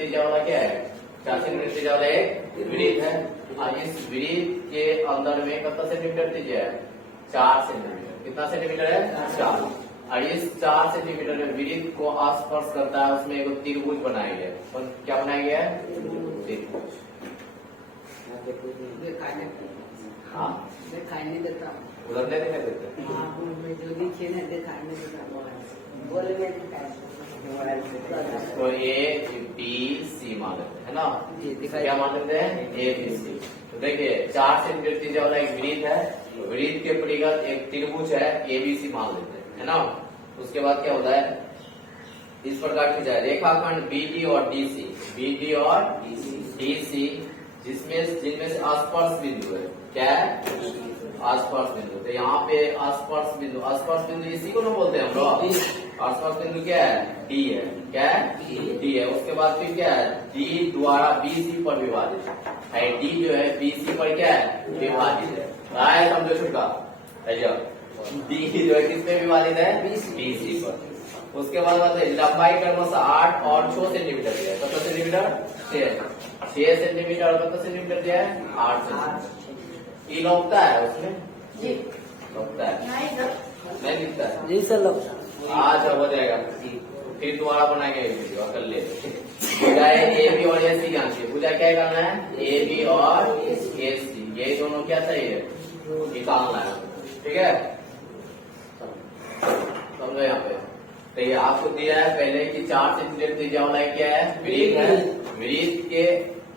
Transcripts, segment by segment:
त्रिज्या वाला क्या है? 4 सेंटीमीटर त्रिज्या वाला एक वृत्त है। और इस वृत्त के अंदर में कितना सेंटीमीटर त्रिज्या है? 4 सेंटीमीटर। कितना सेंटीमीटर है? 4। और इस 4 सेंटीमीटर वृत्त को स्पर्श करता है, उसमें एक त्रिभुज बनाया गया है। क्या बनाया गया है? त्रिभुज। हाँ, दिखाई नहीं देता, उधर नहीं दिखाई देता। जो दिखे ना दिखाई नहीं देता, बोले में तो ए बी सी मान लेते हैं ना, क्या मान लेते हैं? A B C. तो देखिए 4 सेंटीमीटर त्रिज्या वाला एक वृत्त है, वृत्त के परिगत एक त्रिभुज है, ए बी सी मान लेते हैं, है ना। उसके बाद क्या होता है? इस प्रकार खींचा है रेखाखंड बी डी और डी सी, बी डी और डी सी, जिनमें से स्पर्श बिंदु है। क्या है? स्पर्श बिंदु। तो यहाँ पे स्पर्श बिंदु इसी को ना बोलते हैं हम लोग। स्पर्श बिंदु क्या है? डी है। क्या है? डी है। उसके बाद फिर क्या है? डी द्वारा बीसी पर विभाजित है। डी जो है बीसी पर क्या है? विभाजित है। आया समझो छुटका? डी जो है किस पे विभाजित है? बीसी पर। उसके बाद लंबाई क्रमशः 8 और 6 सेंटीमीटर दिया है। कितना सेंटीमीटर? 6 सेंटीमीटर। और कितना सेंटीमीटर दिया है? 8 सेंटीमीटर। ये लगता है उसमें? जी लगता है, नहीं दिखता है जी सर, आज हो जाएगा। फिर दोबारा बनाएंगे वीडियो कर ले। भुजा ए बी और ए सी ज्ञान से भुजा क्या करना है? ए बी और ए सी, ये दोनों क्या चाहिए? निकालना है। ठीक है, समझो यहाँ पे। तो ये आपको दिया है पहले कि 4 सेंटीमीटर त्रिज्या वाला क्या है? वृत्त है। वृत्त के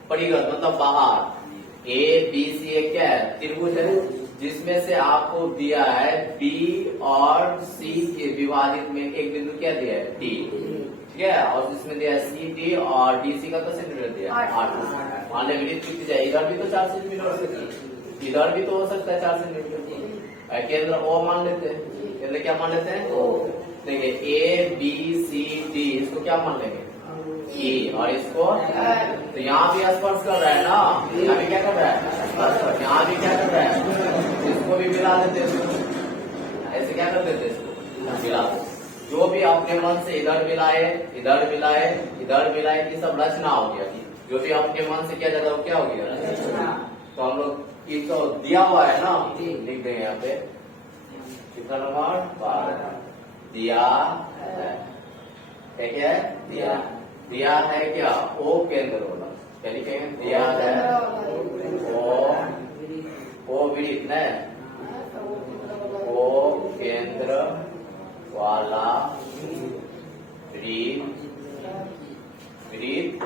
परिगत मतलब बाहर ए बी सी एक क्या है? त्रिभुज है, जिसमें से आपको दिया है बी और सी के विभाजित में एक बिंदु क्या दिया है? डी। ठीक है, और जिसमें दिया है सी डी और डी सी का तो सेंटीमीटर दिया है 8। मान ले वृत्त कितनी जाए? इधर भी तो 4 सेंटीमीटर हो सकती है, इधर भी तो हो सकता है 4 सेंटीमीटर। केंद्र ओ मान लेते हैं। केंद्र क्या मान लेते हैं? ओ। देखिए ए बी सी डी, इसको क्या मान लेंगे? ई। और इसको तो यहाँ भी स्पर्श कर रहा है ना, यहाँ भी क्या कर रहा है? यहाँ भी क्या कर रहा है? इसको भी मिला देते, ऐसे क्या कर देते? इसको मिला देते। जो भी अपने मन से इधर मिलाए, इधर मिलाए, इधर मिलाए, ये सब रचना हो गया। जो भी अपने मन से किया जाता है वो क्या हो गया? तो हम लोग ये तो दिया हुआ है ना, लिख देंगे यहाँ पे। कितना नंबर? 12 दिया है। क्या है? दिया है क्या? ओ केंद्र वाला। क्या लिखेंगे? दिया है ओ वृत्त है, ओ केंद्र वाला वृत्त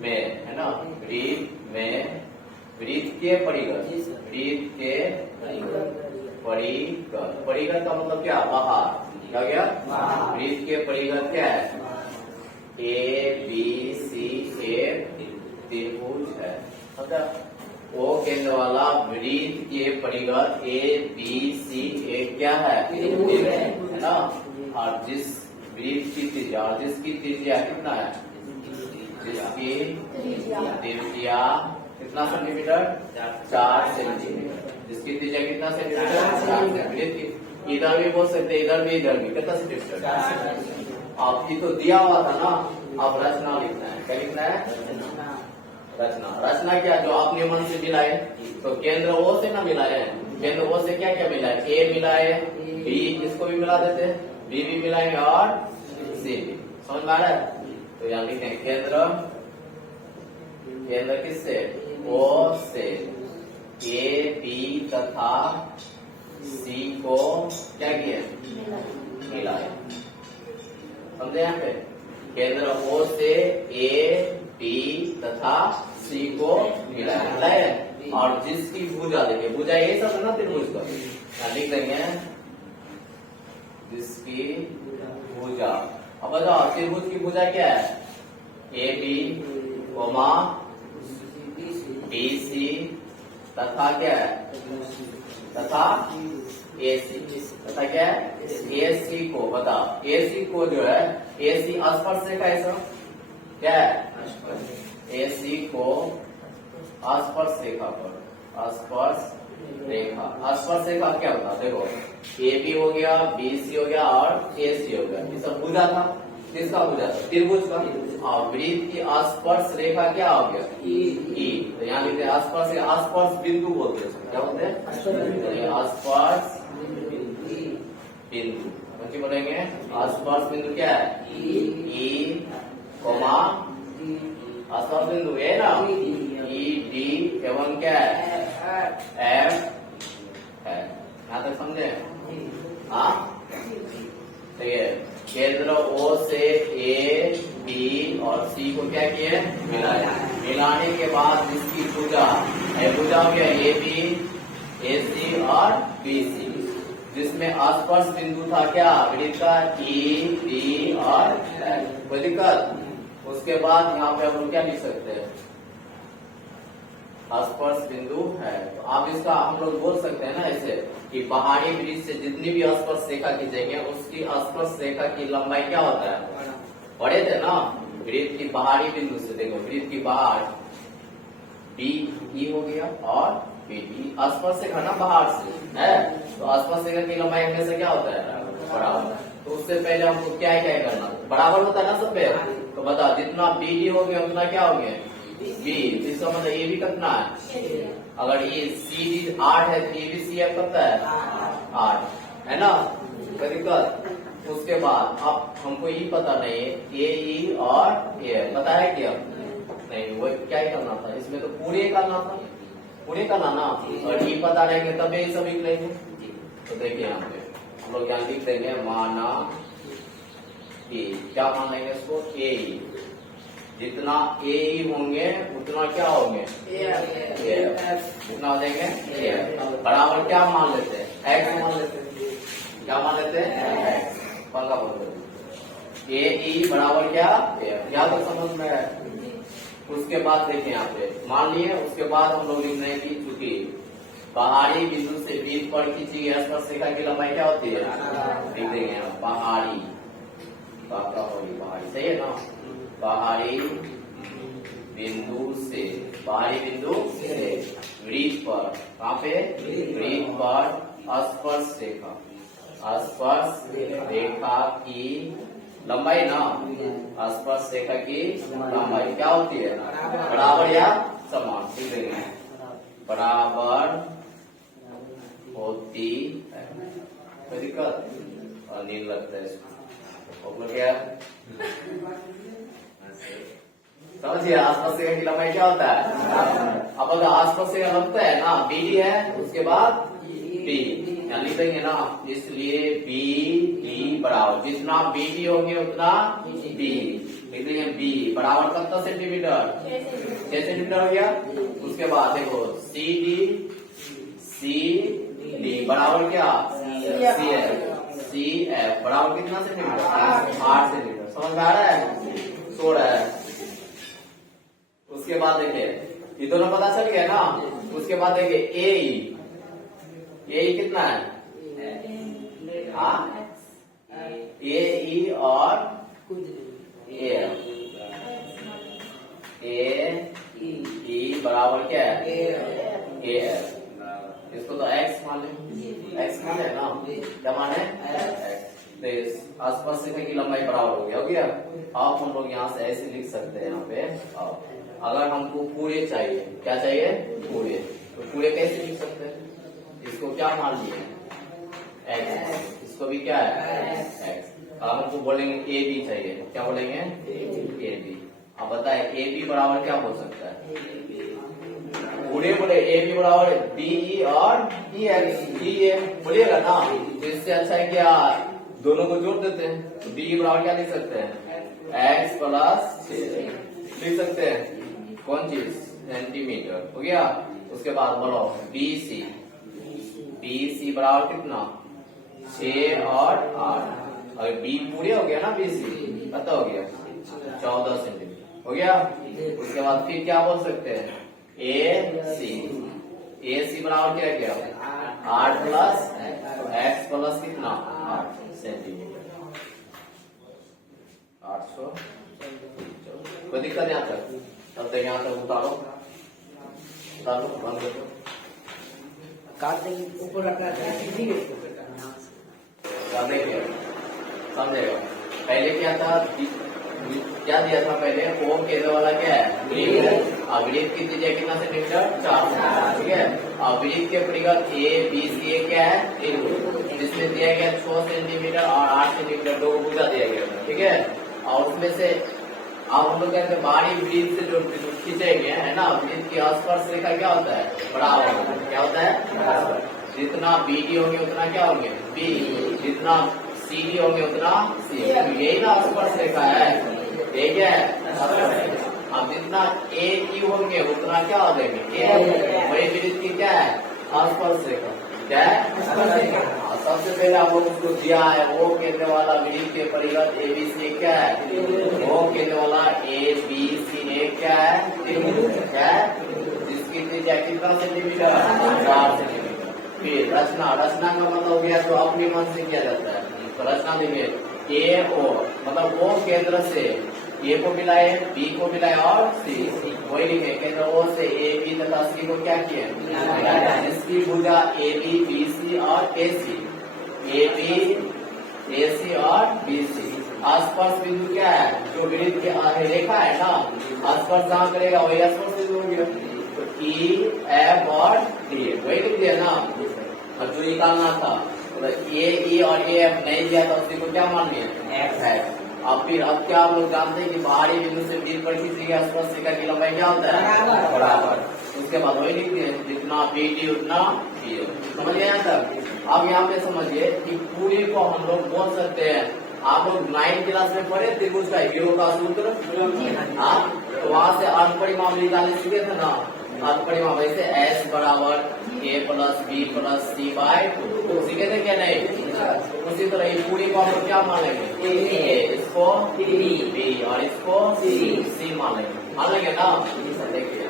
में, है ना, वृत्त में, वृत्त के परिगत, वृत्त के परिगत का मतलब क्या? बाहर। क्या गया? वृत्त के परिगत क्या है? ए बी सी एक त्रिभुज है। मतलब ओ केंद्र वाला वृत्त के परिगत ए बी सी एक क्या है? त्रिभुज है ना। और जिस वृत्त की त्रिज्या, और जिसकी त्रिज्या कितना है? जिसकी त्रिज्या कितना सेंटीमीटर? 4 सेंटीमीटर। जिसकी त्रिज्या कितना सेंटीमीटर? 4 सेंटीमीटर। इधर भी बोल सकते, इधर भी, इधर भी। कितना सेंटीमीटर? आप ये तो दिया हुआ था ना, अब रचना लिखना है। क्या लिखना है? रचना। रचना क्या? जो अपने मन से मिलाए। तो केंद्र ओ से ना मिलाए, केंद्र ओ से क्या क्या मिलाए? ए मिलाए, बी, इसको भी मिला देते हैं, बी भी मिलाएंगे और सी भी। समझ में आ रहा है? तो यहाँ लिखते हैं केंद्र, केंद्र किससे? ओ से ए बी तथा सी को क्या किया? मिलाए। समझे? यहाँ पे केंद्र ओ से ए बी तथा सी को मिलाए, और जिसकी भुजा देखिए, भुजा ये सब है ना त्रिभुज का, यहाँ लिख देंगे जिसकी भुजा। अब बताओ त्रिभुज की भुजा क्या है? A B comma B C तथा क्या है? तथा ए सी। तथा क्या है? ए सी को बताओ, ए सी को जो है, ए सी स्पर्श रेखा है सब। क्या है? ए सी को स्पर्श रेखा पर, स्पर्श रेखा। स्पर्श रेखा क्या होता है? देखो ए बी हो गया, बी सी हो गया और ए सी हो गया, ये सब भुजा था। किसका भुजा? त्रिभुज का। और वृत्त की स्पर्श रेखा क्या हो गया? ई। तो यहाँ लिखते हैं स्पर्श, स्पर्श बिंदु बोलते हैं, क्या बोलते हैं? स्पर्श बिंदु। क्या बोलेंगे? स्पर्श बिंदु क्या है? ई कोमा स्पर्श बिंदु है ना, ई डी एवं क्या है? एफ है। यहाँ तक समझे? हाँ, ठीक है। केंद्र ओ से ए बी और सी को क्या किए? मिलाया। मिलाने के बाद इसकी भुजा भुजा हो गया ए बी, ए सी और बी सी, जिसमें स्पर्श बिंदु था क्या? वृत्त का ई बी और कोई दिक्कत? उसके बाद यहाँ पे हम लोग क्या लिख सकते हैं? स्पर्श बिंदु है। तो आप इसका हम लोग बोल सकते हैं ना ऐसे कि बाहरी वृत्त से जितनी भी स्पर्श रेखा खींचेंगे उसकी स्पर्श रेखा की लंबाई क्या होता है? पढ़े थे ना, वृत्त की बाहरी बिंदु से, देखो वृत्त की बाहर बी ई हो गया और बी डी स्पर्श रेखा ना बाहर से है, तो स्पर्श रेखा की लंबाई हमेशा क्या होता है? बराबर। तो उससे पहले हमको क्या करना? बराबर होता है ना सब पे। तो बता, जितना बी डी हो गया उतना क्या हो गया? बी। इसका मतलब ए भी कितना है? अगर ये सी डी 8 है तो ए बी सी एफ कितना है? 8 है ना, कोई दिक्कत? उसके बाद अब हमको ये पता नहीं है ए ई और ए, पता है क्या? नहीं, वो क्या ही करना था इसमें? तो पूरे करना था, पूरे करना ना, और ये पता रहेंगे तब ये सब लिख लेंगे। तो देखिए यहाँ पे हम लोग यहाँ लिख देंगे माना कि क्या मान लेंगे इसको? ए ई। जितना ए ई होंगे उतना क्या होंगे? कितना हो जाएंगे? बराबर क्या मान लेते हैं? एक्स मान लेते हैं। क्या मान लेते हैं? एक्स। पक्का बोल दो। ए ई बराबर क्या? या तो समझ में है। उसके बाद देखिए यहाँ पे मान लिए, उसके बाद हम लोग लिख रहे हैं कि चूंकि बाहरी बिंदु से वृत्त पर खींची गई स्पर्श रेखा की लंबाई क्या होती है? लिख देंगे यहाँ बाहरी, बाहरी सही है ना, बाहरी बिंदु से वृत्त पर, कहाँ पे? वृत्त पर स्पर्श रेखा की लंबाई ना, स्पर्श रेखा की लंबाई क्या होती है? बराबर या समान? ठीक है, बराबर होती है। कोई दिक्कत? नींद लगता है इसको क्या? समझिए, आसपास रेखा की लंबाई क्या होता है? अब अगर आसपास रेखा लगता है ना, बी डी है, उसके बाद बी यहाँ लिख देंगे ना, इसलिए बी डी बराबर जितना बी डी होंगे उतना बी लिख देंगे। बी बराबर कितना सेंटीमीटर? 6 सेंटीमीटर हो गया। उसके बाद देखो सी डी बराबर क्या? सी एफ बराबर कितना सेंटीमीटर? 8 सेंटीमीटर। समझ में आ रहा है? सो रहा है। उसके बाद देखिए ये दोनों पता चल गया ना। उसके बाद देखिए ए कितना है? हाँ, ए ई और ए ई बराबर क्या है? A F. इसको तो एक्स मान ले, ना, क्या माने? एक्स। आसपास रेखा की लंबाई बराबर हो गया। अब हम लोग यहाँ से ऐसे लिख सकते हैं यहाँ पे। अगर हमको पूरे चाहिए, क्या चाहिए? पूरे। तो पूरे कैसे लिख सकते हैं? इसको क्या मान लिए? एक्स। इसको भी क्या है? एक्स। अब हमको बोलेंगे ए बी चाहिए, क्या बोलेंगे? A B. अब बताए ए बी बराबर क्या हो सकता है? पूरे बोले ए बी बराबर बी ई और ई एक्स। ई ए बोलिएगा ना, तो इससे अच्छा है क्या दोनों को जोड़ देते हैं। तो बी बराबर क्या लिख सकते हैं? एक्स प्लस 6 लिख सकते हैं। कौन चीज? सेंटीमीटर हो गया। उसके बाद बोलो बी सी बराबर कितना? 6 और 8। अगर बी पूरे हो गया ना, बी सी पता हो गया 14 सेंटीमीटर हो गया। उसके बाद फिर क्या बोल सकते हैं? ए सी बराबर क्या गया? 8 प्लस एक्स प्लस कितना? 8 सेंटीमीटर। 800। कोई दिक्कत यहाँ तक? तब तक यहाँ तक उतारो, बंद करो। काट देंगे ऊपर रखना है, ठीक है? समझेगा? पहले क्या था, क्या दिया था पहले, ओ केंद्र वाला क्या है, वृत्त की त्रिज्या कितना सेंटीमीटर, 4, ठीक है। अब वृत्त के परिघ ए बी सी ए क्या है, जिसमें दिया गया 6 सेंटीमीटर और 8 सेंटीमीटर, दो भुजा दिया गया था, ठीक है। और उसमें से अब हम लोग कहते हैं बाहरी वृत्त से जो खींचेंगे, है ना, वृत्त की स्पर्श रेखा क्या होता है, बराबर, क्या होता है, जितना बीडी होंगे उतना क्या होंगे, बी, जितना सीडी होंगे उतना सी, यही ना स्पर्श रेखा है, ठीक है। अब जितना ए की होंगे उतना क्या हो जाएंगे, वही वृत्त की क्या है, स्पर्श रेखा, क्या है, सबसे पहले आप लोग उसको दिया है, वो केंद्र वाला वृत्त के परिघ ए बी सी क्या है, वो केंद्र वाला ए बी सी ए क्या है, क्या है, जिसकी त्रिज्या कितना सेंटीमीटर, 4 सेंटीमीटर। फिर रचना, रचना का मतलब हो गया तो अपने मन से किया जाता है, तो रचना देखिए, ए ओ मतलब वो केंद्र से ए को मिलाए, बी को मिलाए और सी, वही लिखे, केंद्र ओ से ए बी तथा सी को क्या किए, जिसकी भुजा ए बी बी सी और ए सी, ए बी ए सी और बी सी। स्पर्श बिंदु क्या है, जो वृत्त की रेखा है ना, स्पर्श जहाँ करेगा वही स्पर्श बिंदु हो गया, तो ई एफ और डी वही लिख दिया ना। अब जो निकालना था, तो ए ई और ए एफ नहीं दिया था, उसी को क्या मान लिया, एफ है। अब फिर अब क्या हम लोग जानते हैं कि बाहरी बिंदु से वृत्त पर खींची गई स्पर्श रेखा की लंबाई क्या होता है, बराबर। उसके बाद वही लिखते हैं, जितना बी डी उतना बी, समझ गए यहाँ तक। अब यहाँ पे समझिए कि पूरी को हम लोग बोल सकते हैं, आप लोग 9th क्लास में पढ़े त्रिभुज का हीरो का सूत्र, हाँ, तो वहाँ से अर्धपरिमाप निकालने सीखे थे ना, अर्धपरिमाप ऐसे एस बराबर ए प्लस बी प्लस सी बाय 2 सीखे थे क्या, नहीं। उसी तरह ये पूरी को हम लोग क्या मान लेंगे, इसको बी और इसको सी मान लेंगे ना। देखिए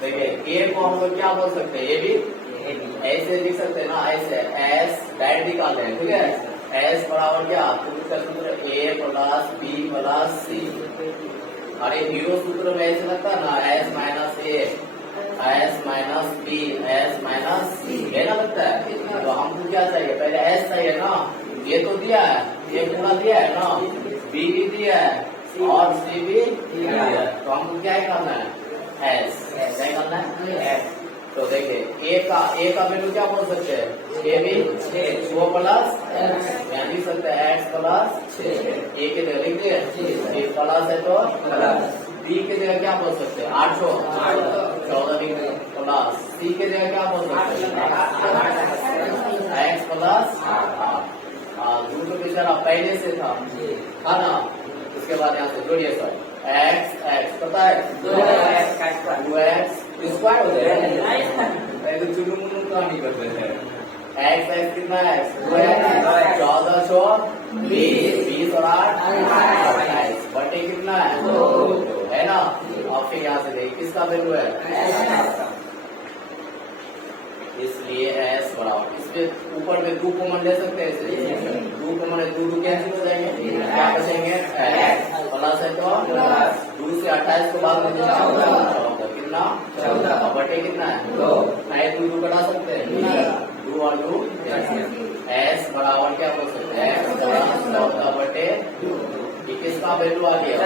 देखिए, ए को हम लोग क्या बोल सकते हैं, ए भी ऐसे लिख सकते हैं ना, ऐसे एस डायरेक्ट निकालते हैं, ठीक है। एस बराबर क्या, सूत्र A plus B plus C, अरे हीरो सूत्र में ऐसे लगता है ना, S minus A S minus B S minus C, है ना, लगता है। तो हमको क्या चाहिए, पहले एस चाहिए ना, ये तो दिया है, ये पूरा दिया है ना, बी भी दिया है और सी भी दिया है, तो हमको क्या करना है, एस, क्या करना है, एस। तो देखिए ए का वैल्यू क्या बोल सकते हैं, ए भी 6 प्लस यानी लिख सकते हैं एक्स प्लस 6, ए के जगह लिख दिए, ए प्लस है तो प्लस, बी के जगह क्या बोल सकते हैं, 8 14 प्लस, सी के जगह क्या बोल सकते हैं, एक्स प्लस 8, दूसरा बेचारा पहले से था ना। उसके बाद यहाँ से जोड़िए सर, एक्स एक्स पता है 2x स्क्वायर हो जाएगा, चुनू मुनू कहानी करते हैं, एक्स एक्स कितना है, 2x 14 20 और 8 28 बटे कितना है ना। और फिर यहाँ से देखिए किसका वैल्यू है, इसलिए एस बराबर, इसके ऊपर में 2 कॉमन ले सकते हैं, ऐसे 2 कॉमन है, 2 कैंसिल हो जाएंगे, क्या बचेंगे एक्स प्लस है तो 2 से 28 को बाद में कितना 14 बटे कितना है 2, 2 कटा सकते हैं, 2 और 2 एस बराबर क्या बोल सकते हैं 14 बटे 2, किसका वैल्यू आ गया,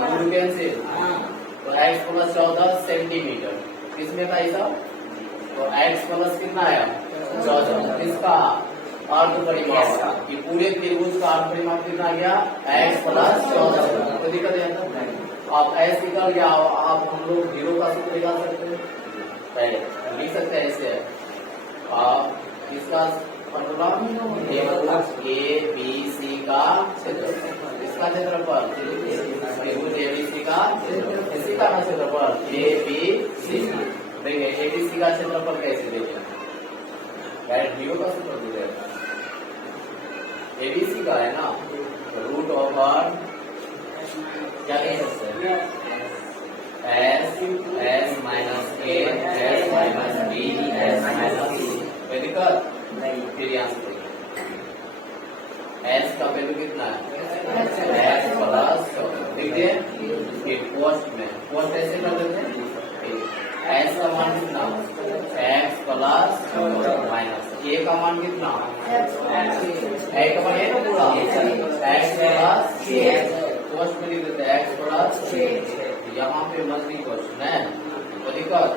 दूर कैंसिल, तो x प्लस 14 सेंटीमीटर, किसमें था ये सब, तो x प्लस कितना है 14, किसका अर्धपरिमाप, कि पूरे त्रिभुज का अर्धपरिमाप कितना गया x प्लस 14, तो दिक्कत है। अब x निकल गया, आप हम लोग जीरो का सूत्र निकाल सकते हैं, पहले लिख सकते हैं ऐसे, आप इसका ए बी सी का क्षेत्रफल, इसका क्षेत्रफल त्रिभुज एबीसी का इसी का क्षेत्रफल ए बी सी, देखिए एबीसी का क्षेत्रफल कैसे देखिए, डायरेक्ट जीरो का सूत्र दे देगा, एबीसी का है ना, रूट ओवर क्या कह सकते हैं S S minus A S minus B S minus C, कोई दिक्कत नहीं। फिर यहाँ से एस का वैल्यू कितना है एस प्लस, देखिए पोस्ट में पोस्ट ऐसे कर देते हैं एस का मान कितना एक्स प्लस माइनस ए का मान कितना ए का मान है ना पूरा एक्स प्लस पोस्ट में लिख देते हैं एक्स प्लस यहाँ पे मजबूरी क्वेश्चन है तो दिक्कत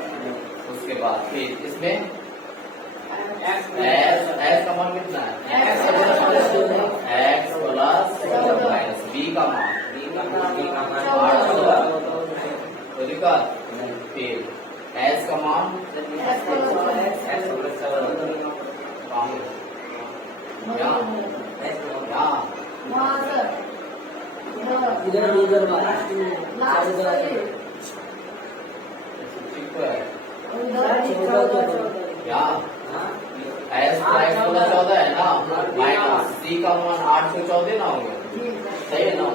उसके बाद फिर इसमें एस का मान कितना है एक्स प्लस माइनस बी का मान तो दिक्कत फिर एस का मान इधर यहाँ एस प्लस 14 है ना माइनस सी का मान 814 ना होगा सही है ना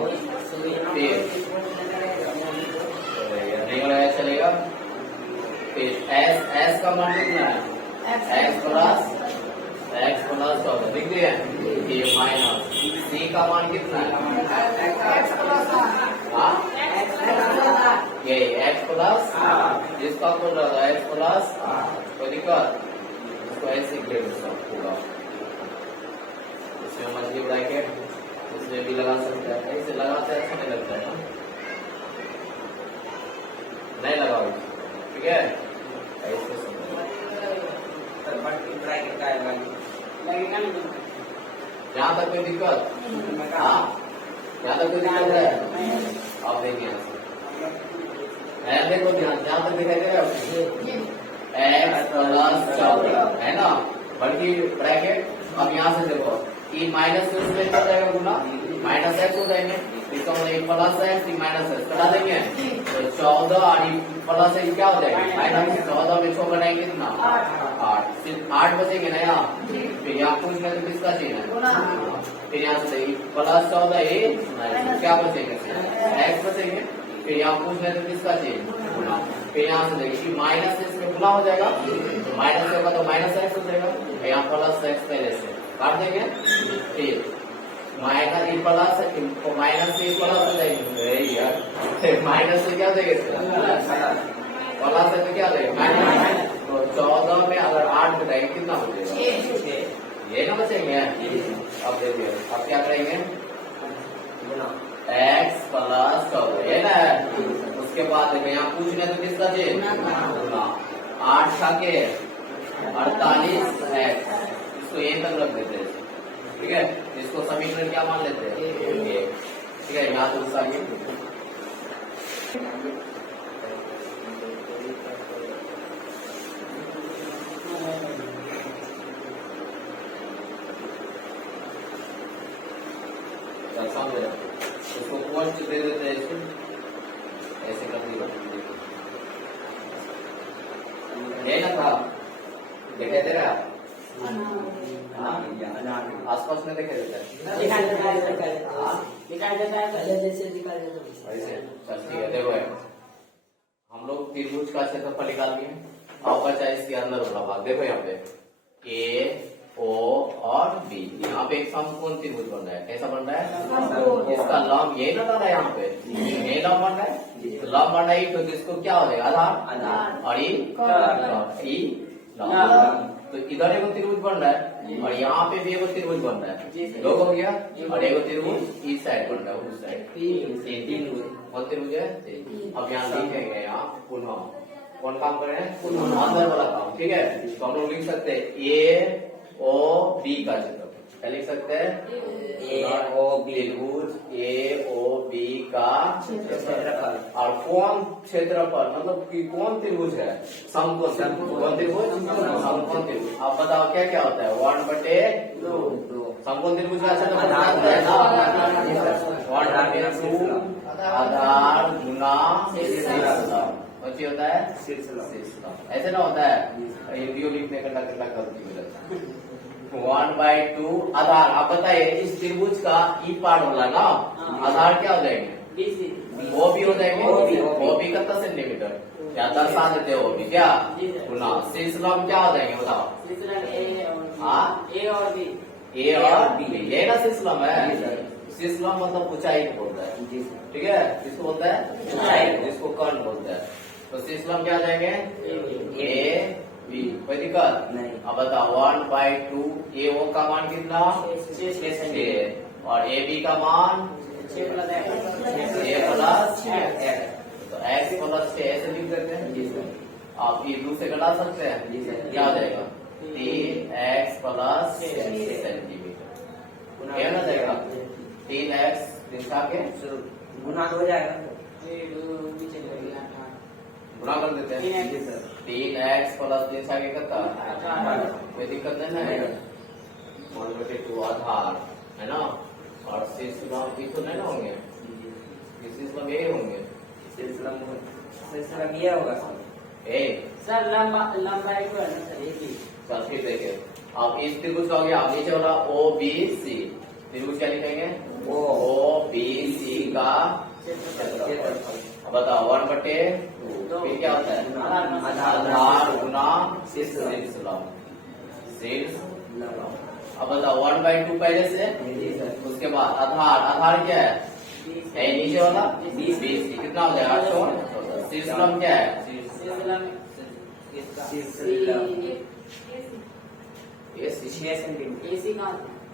फिर नहीं लगाया चलेगा फिर एस का मान कितना है एक्स प्लस 14 दिख रही है ये माइनस सी का मान कितना है ये एक्स प्लस जिसका बोल रहा था एक्स प्लस तो दिक्कत इसको ऐसे ग्रेड होगा इसमें मछली ब्रैकेट इसमें भी लगा सकते हैं ऐसे लगाते अच्छा नहीं लगता है ना नहीं लगाओ ठीक है ऐसे यहाँ तक कोई दिक्कत हाँ यहाँ तक कोई दिक्कत है आप देखिए देखो ध्यान जहाँ तक दिखाई दे रहा है एक्स प्लस 14 है ना बल्कि ब्रैकेट अब यहाँ से देखो ई माइनस में क्या जाएगा गुना माइनस एक्स हो जाएंगे इसका मतलब प्लस एक्स माइनस एक्स कटा देंगे तो 14 और प्लस एक्स क्या हो जाएगा माइनस 14 में 6 बनाएंगे कितना 8 सिर्फ 8 बचेंगे ना यहाँ फिर यहाँ कुछ नहीं तो किसका चाहिए फिर यहाँ से प्लस 14 ये क्या बचेंगे एक्स बचेंगे फिर यहाँ कुछ नहीं तो किसका चाहिए फिर यहाँ से देखिए माइनस एक्स में गुना हो जाएगा माइनस होगा तो माइनस एक्स हो जाएगा यहाँ प्लस एक्स पहले से काट देंगे फिर माइनस से प्लस हो जाएंगे यार माइनस से क्या देंगे प्लस से तो क्या देंगे माइनस तो 14 में अगर 8 बताएंगे कितना हो जाएगा ये ना बचेंगे अब देखिए अब क्या करेंगे एक्स प्लस 14 ये ना उसके बाद देखो यहाँ पूछने तो किसका चाहिए 8 के 48 एक्स इसको ये तक रख देते हैं ठीक है इसको समीकरण क्या मान लेते हैं ठीक है यहाँ तो उसका इसको पोस्ट दे देते हैं इसको ऐसे कर दिया ना था दिखाई दे रहा है आसपास में दिखाई देता है ठीक है देखो हम लोग त्रिभुज का क्षेत्रफल निकाल लिए अब बचा इसके अंदर वाला भाग देखो यहाँ पे ए ओ और बी यहाँ पे एक समकोण त्रिभुज बन रहा है कैसा बन रहा है इसका लंब यही ना था यहाँ पे यही लंब बन रहा है लंब बन रहा है तो इसको क्या हो जाएगा आधार और ई तो इधर एगो त्रिभुज बन रहा है और यहाँ पे भी एगो त्रिभुज बन रहा है दो हो गया और एगो त्रिभुज इस साइड बन रहा है उस साइड तीन कौन त्रिभुज है अब यहाँ लिखेंगे यहाँ पुनः कौन काम कर रहे हैं अंदर वाला काम ठीक है तो हम लोग लिख सकते हैं ए ओ बी का क्षेत्रफल क्या लिख सकते हैं ए ओ बी का क्षेत्रफल और कौन क्षेत्रफल मतलब कि कौन त्रिभुज है समकोण कौन त्रिभुज समकोण त्रिभुज अब बताओ क्या क्या होता है 1/2 समकोण त्रिभुज का क्षेत्रफल आधार गुना कौन होता है ऐसे ना होता है हिंदी लिखने का गलती हो जाता है 1/2 आधार आप बताइए इस त्रिभुज का ई पार्ट वाला ना आधार क्या हो जाएंगे वो भी हो जाएंगे वो भी कितना सेंटीमीटर क्या दर्शा देते हो भी क्या गुना शीर्ष लंब क्या हो जाएंगे बताओ ए और बी ये ना शीर्ष लंब है शीर्ष लंब मतलब ऊंचाई को बोलता है ठीक है किसको बोलता है ऊंचाई जिसको कर्ण बोलता है तो सिस्टम क्या आ जाएंगे ए बी, कोई दिक्कत नहीं। अब बताओ 1/2 ए ओ का मान कितना 6 और ए बी का मान 6 प्लस तो x प्लस 6 ऐसे लिख देते हैं जी सर। आप ये 2 से घटा सकते हैं जी सर। क्या हो जाएगा 3x प्लस 6 सेंटीमीटर क्या ना जाएगा 3x दिखा के गुना हो जाएगा गुणा कर देते हैं जी सर। 3x प्लस 3 आगे कितना कोई दिक्कत नहीं है 1/2 आधार है ना और शेष गुणांक भी तो नहीं ना होंगे सिस्टम ए होंगे सिलसिला किया होगा सर। ए सर लंबाई को है ना सर ये भी चल फिर देखिए आप इस त्रिभुज का हो गया आप नीचे वाला ओ बी सी त्रिभुज क्या लिखेंगे ओ बी सी का क्षेत्रफल अब बताओ 1/2 फिर क्या होता है आधार गुना शीर्ष अब बताओ 1/2 पहले से जी सर। उसके बाद आधार क्या है नीचे वाला 20 कितना हो जाएगा 800 शीर्षलम क्या है ये 6 सेंटीमीटर एसी का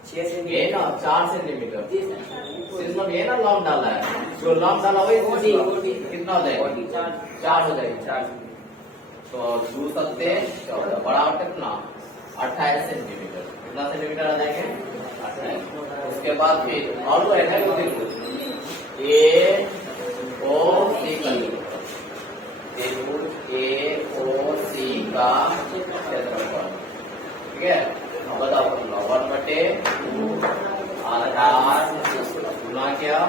6 ये ना 4 सेंटीमीटर शीर्षलम ये ना लॉम डाला है जो लॉम डाला वही शीर्षलम कितना हो जाएगा 4 हो जाएगा तो 2 सत्ते 14 बराबर कितना 28 सेंटीमीटर कितना सेंटीमीटर आ जाएंगे 28 उसके बाद फिर और है ना दो त्रिभुज ए ओ सी का त्रिभुज ए ओ सी का क्षेत्रफल ठीक है अब बताओ 1/2 आधार गुना क्या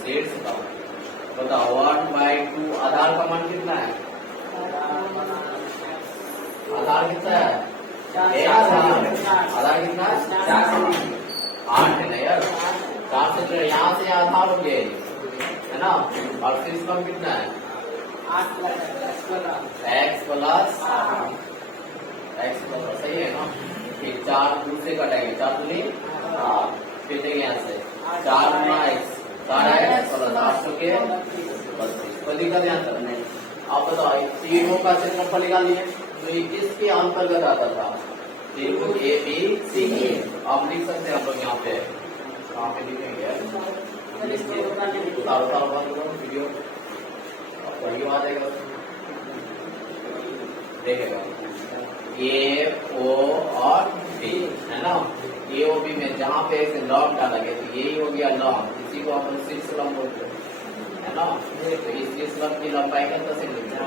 शीर्ष का बताओ 1/2 आधार का मान कितना है आधार कितना है आधार कितना है 8 है ना यार 4 से यहाँ से आधार हो गए है ना और सिस्टम कितना है x प्लस सही है ना फिर 4 दूसरे कटेंगे 4 दूनी फिर देंगे यहाँ से 4 गुना x 4x प्लस 800 के 32 कोई दिक्कत यहाँ तक नहीं आप बताओ तीनों का क्षेत्रफल निकाल लिए तो ये किसके अंतर्गत आता था त्रिभुज ए बी सी आप लिख सकते हैं हम लोग यहाँ पे कहाँ पे लिखेंगे वीडियो वही आ जाएगा देखेगा ए ओ और बी है ना ए ओ बी में जहाँ पे लॉन्ग डाला गया तो यही हो गया लॉन्ग इसी को हम शीर्ष लंब बोलते हैं है ना तो इस शीर्ष लंब की लंबाई कितना सेंटीमीटर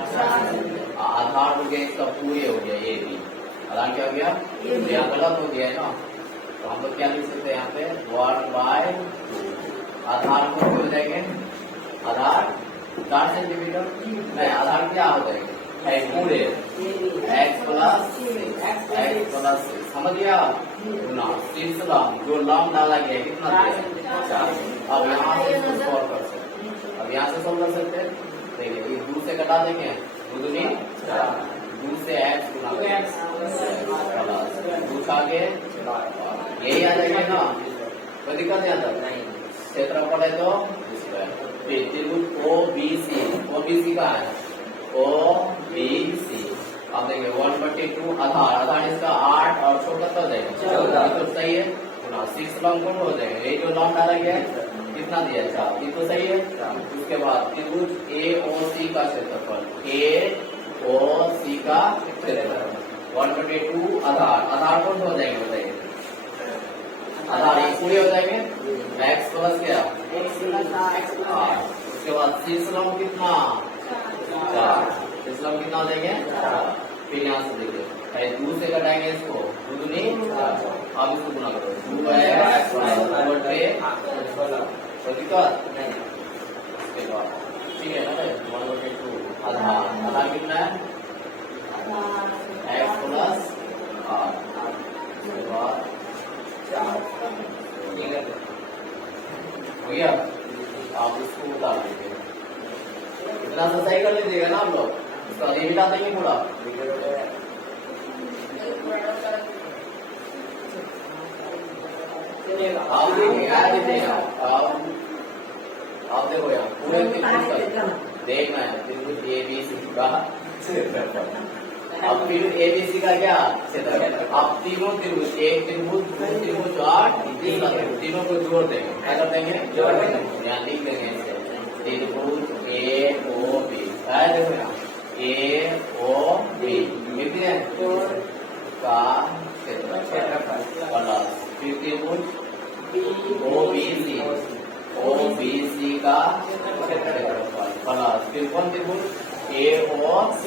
आधार हो गया इसका पूरे हो गया ए बी आधार क्या हो गया यहाँ गलत हो गया है ना तो हम लोग क्या लिख सकते हैं यहाँ पे 1/2 आधार को हो जाएंगे आधार 4 सेंटीमीटर नहीं आधार क्या हो जाएगा पूरे x प्लस समझ गया गुना शीर्ष लंब जो लंब डाला गया कितना दिया 4 अब यहाँ से सॉल्व कर सकते अब यहाँ से सॉल्व कर सकते हैं देखिए ये 2 से घटा देंगे 2 दूनी 4 2 से x गुना प्लस 2 का आगे यही आ जाएगा ना कोई दिक्कत नहीं आता नहीं क्षेत्रफल है तो फिर त्रिभुज ओ बी सी का है ओ बी सी आप देखिए 1/2 आधार इसका 8 और छोटा हो जाएगा 14 तो सही है ना 6 लॉन्ग कौन हो जाएगा ये जो लॉन्ग डाला गया है कितना दिया 4 ये तो सही है उसके बाद त्रिभुज ए ओ सी का क्षेत्रफल ए ओ सी का क्षेत्रफल 1/2 आधार कौन हो जाएंगे बताइए आधार ये पूरे हो जाएंगे x प्लस क्या उसके बाद शीर्ष लंब कितना 4 शीर्ष लंब कितना हो जाएंगे फिर यहाँ से देखिए 2 से घटाएंगे इसको 2 दूनी 4 अब इसको गुना करो 2x उसके बाद ठीक है ना 1/2 आधार कितना है x प्लस उसके बाद 4 ठीक है हो गया आप इसको उतार दीजिए इतना सा सही कर लीजिएगा ना आप लोग इसका ये मिटा देंगे पूरा आप देखिए क्या दीजिएगा अब देखो यहाँ पूरे त्रिभुज का देखना है त्रिभुज ए बी सी का क्षेत्रफल। अब त्रिभुज ए बी सी का क्या क्षेत्रफल। अब तीनों त्रिभुज एक त्रिभुज दो त्रिभुज और तीसरा त्रिभुज तीनों को जोड़ देंगे। क्या कर देंगे जोड़ देंगे। यहाँ लिख देंगे इसे त्रिभुज ए ओ बी। देखो यहाँ ए ओ बी लिख दिए का क्षेत्रफल प्लस फिर त्रिभुज OBC का क्षेत्रफल प्लस फिर कौन त्रिभुज AOC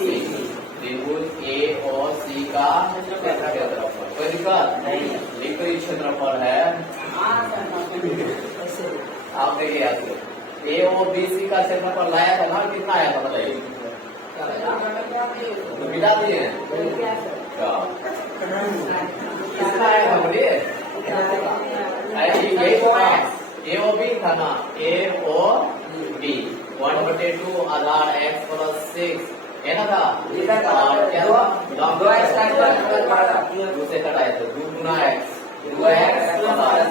त्रिभुज AOC का क्षेत्रफल। कोई दिक्कत नहीं। लिखिए क्षेत्रफल है आप देखिए यहाँ से AOBC का क्षेत्रफल लाया था ना कितना आया था बताइए। तो मिला दिए कितना आया था बोलिए। यही तो ए ओ बी था ना ए ओ बी 1/2 आधार x प्लस 6 है ना था। और क्या था 2 से कटाए तो 2 गुना x 2x प्लस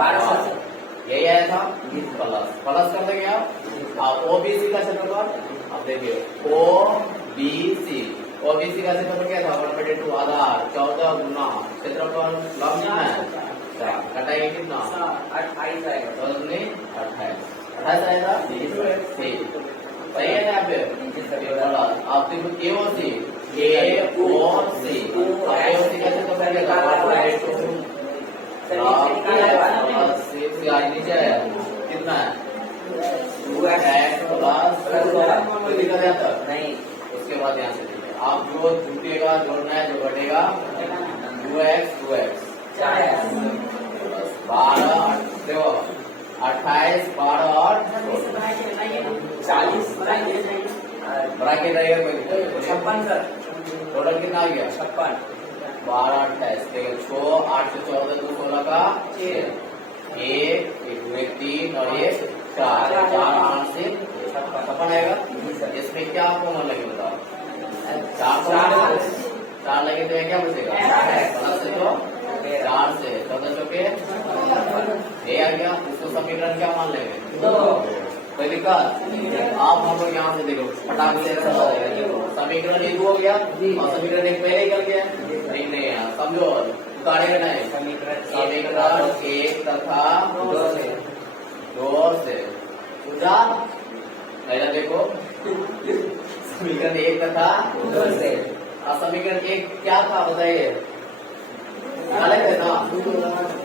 12 यही आया था प्लस प्लस कर देंगे आप। ओ बी सी का क्षेत्रफल अब देखिए ओ बी सी ओबीसी का क्षेत्रफल क्या था 1/2 आधार 14 गुना क्षेत्रफल लंबा है कटाएंगे कितना 28 आएगा। तो 28 आएगा सही है यहाँ पे। आप देखो एओसी एओसी का क्षेत्रफल क्या था 1/2 नीचे आया कितना है 2x प्लस नहीं। उसके बाद यहाँ से आप जो छूटेगा जोड़ना है जो घटेगा 2x 12 देखो 28 12 और 40 ब्रैकेट रहेगा कोई 56 सर टोटल कितना आ गया 56 12 28 देखो 6 8 से 14 2 16 का 6 1 3 और 1 4 8 से 56 आएगा। इसमें क्या आपको मन लगे बताओ 4 लगे तो क्या बचेगा 4 से 14 चौके ये आ गया। उसको समीकरण क्या मान लेंगे कोई दिक्कत। आप हम लोग यहाँ से देखो फटाक से समीकरण एक हो गया और समीकरण एक पहले निकल गया नहीं समझो उतारेगा नहीं। समीकरण एक तथा 2 से पूछा पहला देखो समीकरण एक तथा 2 से समीकरण एक क्या था बताइए अलग है ना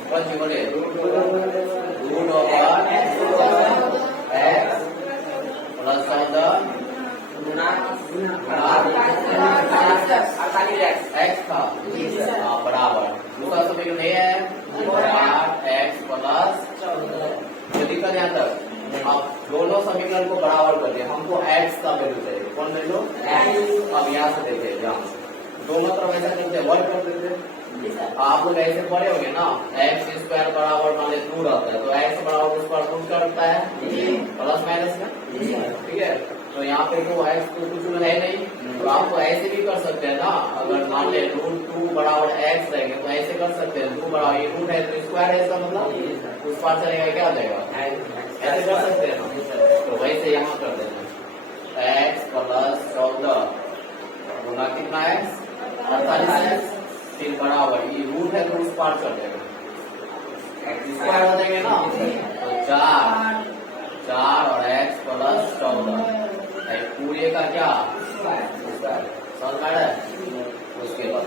कौन सी बोले रूट ओवर एक्स प्लस 14 गुना एक्स था बराबर दूसरा समीकरण ये है 8x प्लस 14 दिक्कत यहाँ तक आप दोनों समीकरण को बराबर कर दिया। हमको x का वैल्यू चाहिए कौन वैल्यू x। अब यहाँ से देखिए दोनों तरफ ऐसा करते हैं वर्ग कर देते आप लोग ऐसे पढ़े होंगे ना x² बराबर मान लीजिए 2 रहता है तो x बराबर उस पर रूट करता है प्लस माइनस में ठीक है। तो यहाँ पे तो x तो कुछ है नहीं तो आपको ऐसे भी कर सकते हैं ना। अगर मान ले √2 बराबर x रहेंगे तो ऐसे कर सकते हैं 2 बराबर ये रूट है तो स्क्वायर है इसका मतलब उस पार चलेगा क्या आ जाएगा ऐसे कर सकते हैं ना। तो वैसे यहाँ कर देना x प्लस 14 गुना कितना x 48 फिर बराबर ये रूट है तो उस पार कर देगा स्क्वायर हो जाएंगे ना तो 4 और x प्लस 14 पूरे का क्या समझ में है। उसके बाद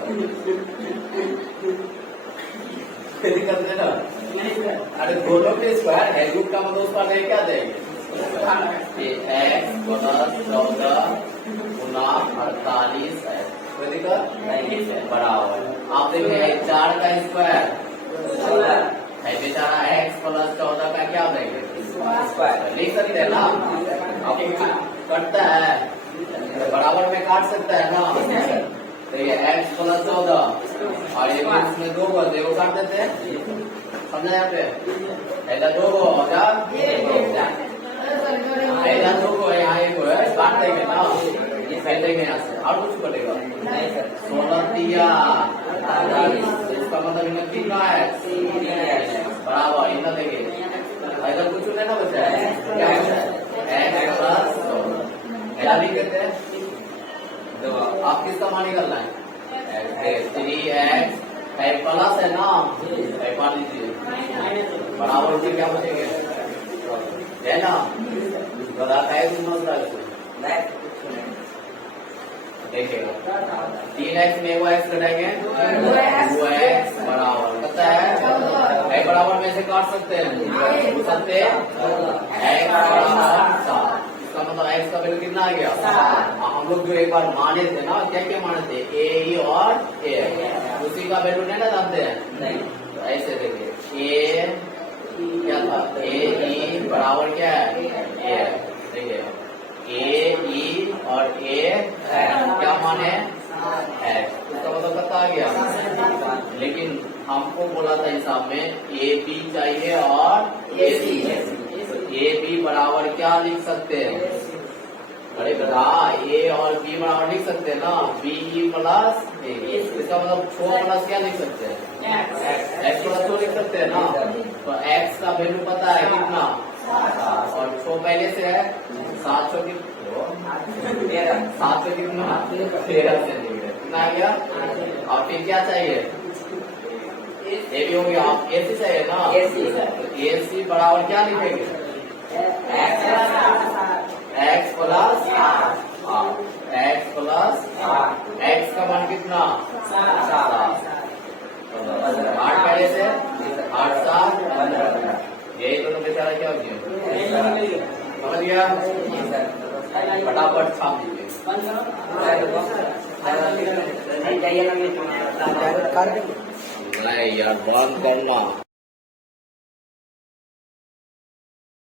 दिक्कत है ना अरे दोनों पे स्क्वायर है रूट का मतलब उस पर क्या जाएंगे x प्लस 14 गुना 48 है कोई दिक्कत नहीं बराबर। आप देखिए 4 का स्क्वायर है बेचारा x प्लस 14 का क्या देंगे स्क्वायर लिख सकते हैं ना। आप कटता है बराबर में काट सकता है ना तो ये x प्लस 14 और ये इसमें 2 को देखो काट देते हैं समझा यहाँ पे ऐसा 2 को ऐसा 2 को यहाँ 1 को है काट देंगे ना ये फैलेंगे यहाँ से और कुछ कटेगा 16 दिया इसका मतलब इनमें कितना है बराबर इतना देंगे अगर कुछ नहीं ना बचा है क्या बचा है x प्लस क्या भी कहते हैं तो आप किसका मान निकालना है 3x है प्लस है ना मान लीजिए बराबर से क्या बचेंगे है ना बताता है तुम देखिएगा 3x में वो x घटाएंगे 2x बराबर पता है बराबर में से काट सकते हैं सकते x बराबर 7 इसका मतलब x का वैल्यू कितना आ गया हम लोग जो एक बार माने थे ना क्या क्या माने थे a e और a उसी का वैल्यू नहीं ना जानते हैं तो ऐसे देखिए a क्या था a e बराबर क्या है a देखिए a e और a क्या माने है उसका मतलब पता आ गया लेकिन हमको बोला था हिसाब में ए बी चाहिए और ए सी तो ए बी बराबर क्या लिख सकते हैं अरे बता ए और बी बराबर लिख सकते हैं ना बी ई प्लस इसका मतलब 6 प्लस क्या लिख सकते हैं एक्स प्लस 6 लिख सकते हैं ना तो एक्स का वैल्यू पता है कितना और 6 पहले से है 7 6 की 7 से कितना 13 सेंटीमीटर कितना आ गया और फिर क्या चाहिए ए भी हो गया आप ए सी चाहिए ना ए सी बराबर क्या लिखेंगे x plus x plus x का मान कितना 8 पहले से 8 7 यही दोनों बेचारा क्या हो गया समझ गया फटाफट छाप दीजिए यार बंद करना